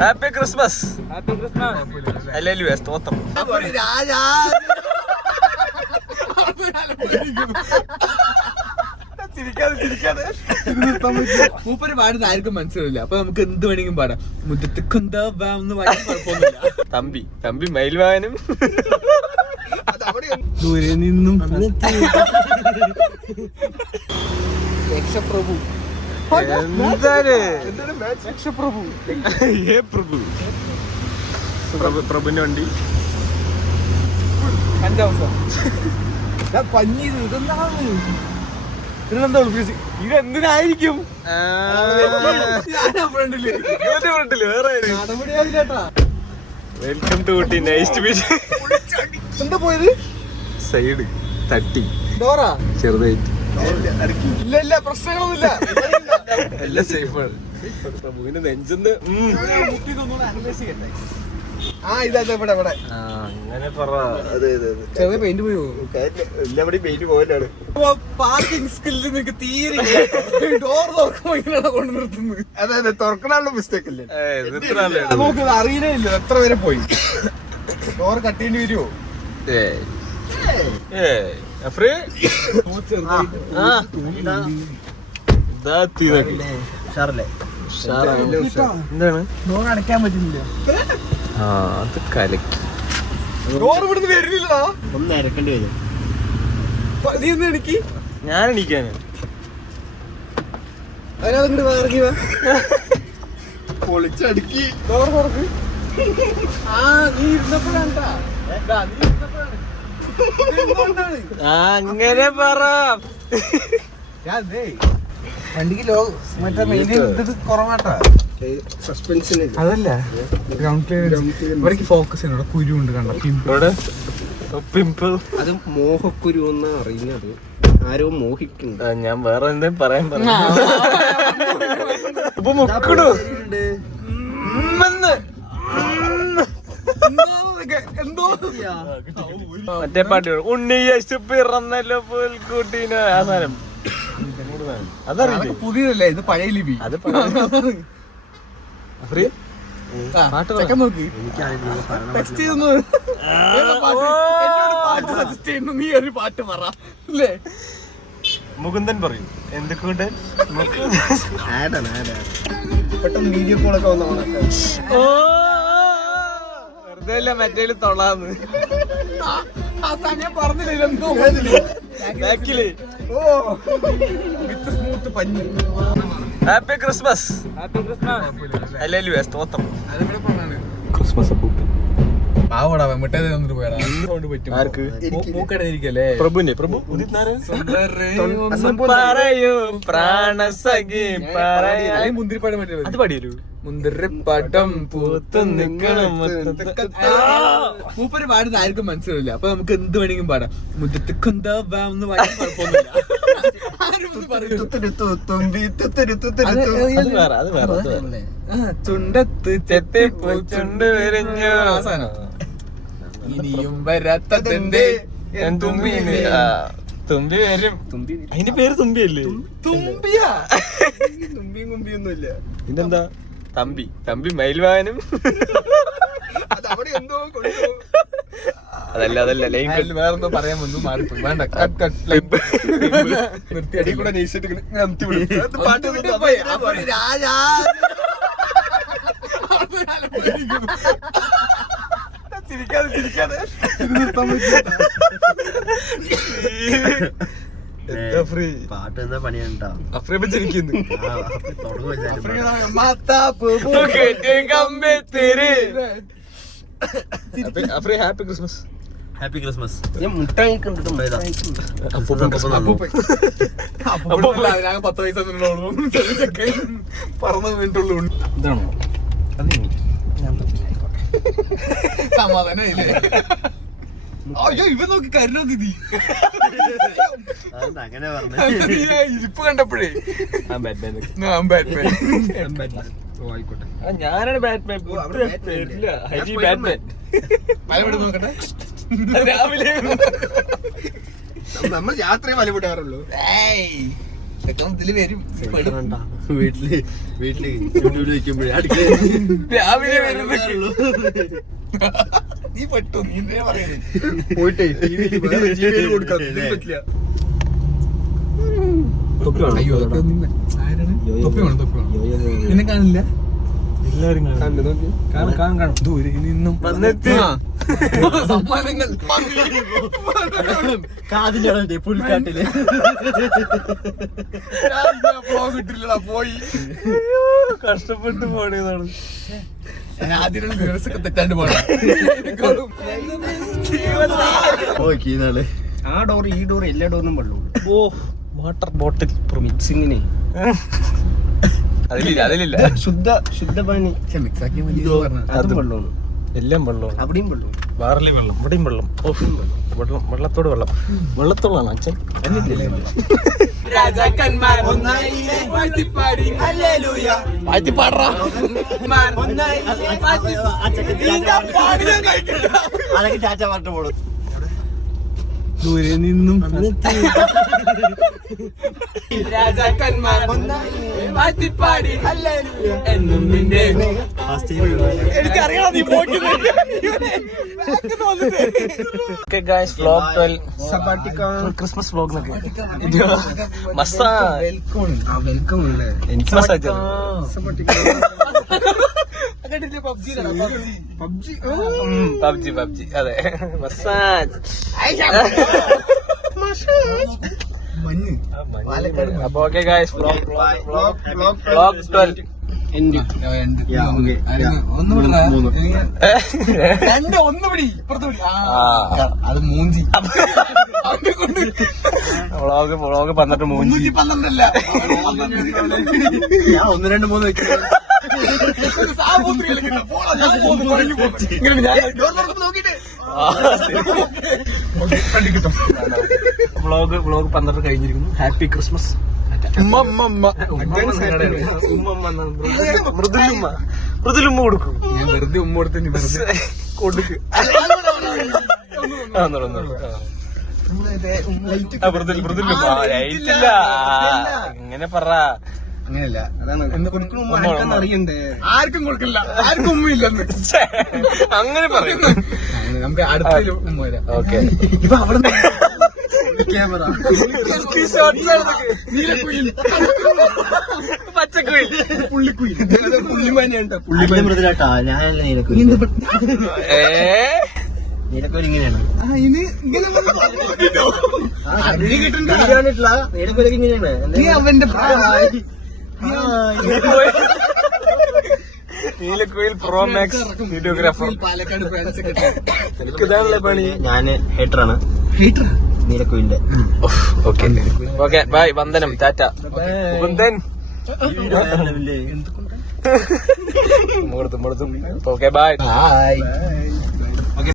Happy Christmas. Hallelujah, സ്തോത്രം. മൂപ്പര് പാടുന്ന ആർക്കും മനസ്സിലാവില്ല. അപ്പൊ നമുക്ക് എന്ത് വേണമെങ്കിലും പാടാം. മുറ്റത്ത് കൊന്താന്ന് പാടാൻ കുഴപ്പമൊന്നുമില്ല. തമ്പി മയിൽവാഹനം ദൂരെ നിന്നും രക്ഷപ്രഭു. പ്രഭുവിന്റെ വണ്ടി ഇതെന്തിനായിരിക്കും? Welcome to Ooty. Nice to meet. എന്താ പോയത്? സൈഡ് തട്ടി ഡോറാ ചെറുതായിട്ട്. ഇല്ല പ്രശ്നങ്ങളൊന്നുമില്ല. എല്ലാം സേഫാണ്. പ്രഭുവിന്റെ നെഞ്ചെന്ന് അങ്ങനെ പറ. ചെറിയ പെയിന്റ് പോയി എല്ലാവരുടെയും പെയിന്റ് പോകലാണ്. പാർക്കിംഗ് സ്കില്ല് നിനക്ക് തീരെ ഡോർ തുറക്കുമ്പോ ഇങ്ങനെയാണ് കൊണ്ട് നിർത്തുന്നത്. അതെ തുറക്കണുള്ള മിസ്റ്റേക്ക് ഇല്ലേ? നമുക്ക് അറിയില്ലേ ഇല്ല എത്ര വരെ പോയി. ഡോർ കട്ട് ചെയ്യേണ്ടി വരുമോ? എന്താണ് ഡോർ അടയ്ക്കാൻ പറ്റുന്നില്ല. അത് കലക്കി. ഡോർ ഇവിടുന്ന് വരുന്നില്ല. ഒന്ന് ഇറക്കേണ്ടി വരും. നീ ഒന്ന് എനിക്ക് ഞാൻ എണീക്കാന് അതിനകത്ത് ഇറങ്ങി പൊളിച്ചടുക്കി ഡോർ തുറക്ക്. നീ ഇരുന്നപ്പോഴാണ്. അങ്ങനെ പറ. വണ്ടിക്ക് മറ്റേ മെയിൻ കുറവാട്ടാ. സസ്പെൻഷന് അതല്ല ഗ്രൗണ്ട് ക്ലിയറൻസ് ഫോക്കസ് ചെയ്യുന്ന കുരുണ്ട് കണ്ട പിമ്പിൾ. അത് മോഹക്കുരു എന്നാ അറിയുന്നത്. ആരോ മോഹിക്കുന്നുണ്ട്. ഞാൻ വേറെ എന്തെങ്കിലും പറയാൻ പറഞ്ഞു. മുക്കണു എന്തോ മറ്റേ പാട്ട് ഉണ്ണി യേശു പിറന്നല്ലോ പുൽക്കൂട്ടീന്. ആ സാധനം അതറിയില്ലേ? പുതിയതല്ലേ ഇത്, പഴയ ലിപി. അത് പാട്ട് നോക്കി ടെക്സ്റ്റ് ചെയ്യുന്നു. പാട്ട് സജസ്റ്റ് ചെയ്യുന്നു. നീ ഒരു പാട്ട് പറ അല്ലേ? മുകുന്ദൻ പറയും. എന്തൊക്കെ പെട്ടെന്ന് വീഡിയോ കോളൊക്കെ വന്നോളെ. വെറുതെ അല്ല മറ്റേ തൊള്ളാന്ന് പറഞ്ഞില്ല. എന്തോ ബാക്കില്. സ്മൂത്ത് പഞ്ഞി. Happy Christmas. ഹല്ലേലൂയ, സ്തോത്രം. ക്രിസ്മസ് പാവടാ മിഠായി തന്നിട്ട് പോയാ മൂക്കടയിരിക്കല്ലേ പ്രഭുവിന്റെ. പ്രഭു പറയൂ പ്രാണസഖി പറയൂ. മുന്തിരിപ്പാട് മറ്റേ അത് പാടിയല്ലോ. മുന്തിരിപ്പാട്ടം പൂത്ത് നിക്കണം. മൂപ്പര് പാടുന്ന ആർക്കും മനസ്സിലാവില്ല. അപ്പൊ നമുക്ക് എന്ത് വേണമെങ്കിലും പാടാം. മുറ്റത്ത് കൊന്താന്ന് പാടാൻ കുഴപ്പമൊന്നുമില്ല. ചുണ്ടത്ത് ചെത്തിപ്പോ ചുണ്ട് വരഞ്ഞു. അവസാനം ഇനിയും വരാത്തതെന്തേ തുമ്പി. തുമ്പി വരും. അതിന്റെ പേര് തുമ്പിയല്ലേ? തുമ്പിയാ? തുമ്പിയും കുമ്പിയൊന്നുമില്ല. പിന്നെന്താ? തമ്പി മയിൽവാഹനം. അതവിടെ എന്തോ അതല്ല ലൈൻ. വേറെന്തോ പറയാൻ വന്നു മാറിപ്പോയി. വേണ്ട നിർത്തി. അടി കൂടെ നൈസായിട്ട് പാട്ട് ചിരിക്കാതെ പാട്ട് എന്താ പണിയാണ്ടാ. അഫ്രീബ ചിരിക്കുന്നു. Happy Christmas. Happy Christmas. ഞാൻ മുട്ടായി കണ്ടിട്ടുണ്ടായതാ. 10 പൈസ പറന്നു വീണ്ടുള്ളൂ. ഇതാണോ? സമാധാനം ഇല്ലേ? അയ്യോ ഇവ നോക്കി കരുണ ദിതി. അങ്ങനെ പറഞ്ഞു. ഇരിപ്പ് കണ്ടപ്പോഴേ ആയിക്കോട്ടെ. ഞാനാണ് ബാറ്റ്മാൻ. ബാറ്റ്മാൻ നോക്കട്ടെ. രാവിലെ നമ്മൾ യാത്രയെ വലവിടാറുള്ളൂ. ഇതില് വരും. വീട്ടില് യൂട്യൂബിൽ വെക്കുമ്പോഴേ അടുക്കള രാവിലെ വരുന്നുള്ളൂ. നീ പെട്ടു, നീ എന്തിനാ പറയുന്നത്? പോയിട്ടേ ടിവിയിൽ കൊടുക്കാൻ പറ്റില്ല. അയ്യോ, അതൊക്കെ ഒന്നും ആരാണ്? തൊപ്പി വേണം, തൊപ്പി വേണം. നിന്നെ കാണില്ല? എല്ലാരും കാണും. ദൂരെ നിന്നും വന്നെത്തി. സമ്മാനങ്ങൾ. കാതിന്റെ പുൽക്കാട്ടില് ഇട്ടില്ലടാ, പോയി. കഷ്ടപ്പെട്ട് പോണേതാണ്. ആദ്യം ദിവസമൊക്കെ തെറ്റാണ്ട് പോണം. ഓക്കെ. ആ ഡോർ ഈ ഡോർ എല്ലാ ഡോറിനും വെള്ളമുള്ളൂ. ഓ വാട്ടർ ബോട്ടിൽ മിക്സിങ്ങിനെ അതിലില്ല. ശുദ്ധ പാനി മിക്സ് ആക്കിയാൽ മതി പറഞ്ഞ അതും വെള്ളമാണ്. എല്ലാം വെള്ളമാണ്. അവിടെയും വെള്ളം, ബാറിലെ വെള്ളം, ഇവിടെയും വെള്ളം. വെള്ളത്തോട് വെള്ളം. വെള്ളത്തോളാണ് അച്ഛൻ. രാജാക്കന്മാർ ഒന്നായില്ലേ വാഴ്ത്തിപ്പാടി ഹല്ലേലൂയ. വാഴ്ത്തിപ്പാടറാ. അതൊക്കെ ചാച്ച പാട്ട് പോടും. ദൂരെ നിന്നും രാജാക്കന്മാർ വാഴ്ത്തിപ്പാടി ഹല്ലേലൂയ എന്നും നിന്റെ. എനിക്കറിയണം നീ പോയിട്ട് ക്രിസ്മസ് വ്ലോഗ് മസാജ്. എനിക്ക് മസാജ് പബ്ജി അതെ. മസാജ്. അപ്പൊ ഓക്കെ ഗായ്സ്, വ്ലോഗ് 12. ഒന്നുപിടി ഇപ്പുറത്ത് പിടി. അത് മൂഞ്ചി. വ്ലോഗ് 12 മൂഞ്ചി. 12 ഞാൻ 1, 2, 3 വെച്ചു. വ്ലോഗ് 12 കഴിഞ്ഞിരിക്കുന്നു. Happy Christmas. മൃദുലുമ്മ കൊടുക്കും. ഞാൻ വെറുതെ ഉമ്മ കൊടുത്ത് വെറുതെ കൊടുക്ക്. മൃദുലുമ്മ ലൈറ്റില്ല. ഇങ്ങനെ പറ. അങ്ങനെയല്ല, അറിയണ്ടേ? ആർക്കും കൊടുക്കില്ല, ആർക്കും ഉമ്മയില്ലെന്ന്. അങ്ങനെ പറയുന്നു. നമുക്ക് അടുത്ത ഉമ്മ വരാം. ഓക്കെ. ഇപ്പൊ അവിടെ ക്യാമറ നീലക്കുയിൽ, പച്ചക്കുയിൽ, പുള്ളിക്കുയിൽ, പുള്ളിമാനിയുണ്ട്. മൃദുലാട്ടാ. ഞാനല്ല നീലക്കോലി. നീലക്കോലി ഇങ്ങനെയാണ്. നീലക്കോലി ഇങ്ങനെയാണ്. നീ അവന്റെ Neelakuyil pro max videographer. Palakkad fans ഒക്കെ. എനിക്ക് ഇതാണല്ലേ പണി. ഞാന് ഹേറ്ററാണ്. നീലക്കോയിലിന്റെ. Okay bye. വന്ദനം. ടാറ്റ. വന്ദൻ. മുഹൂർത്തം. Okay bye. Bye.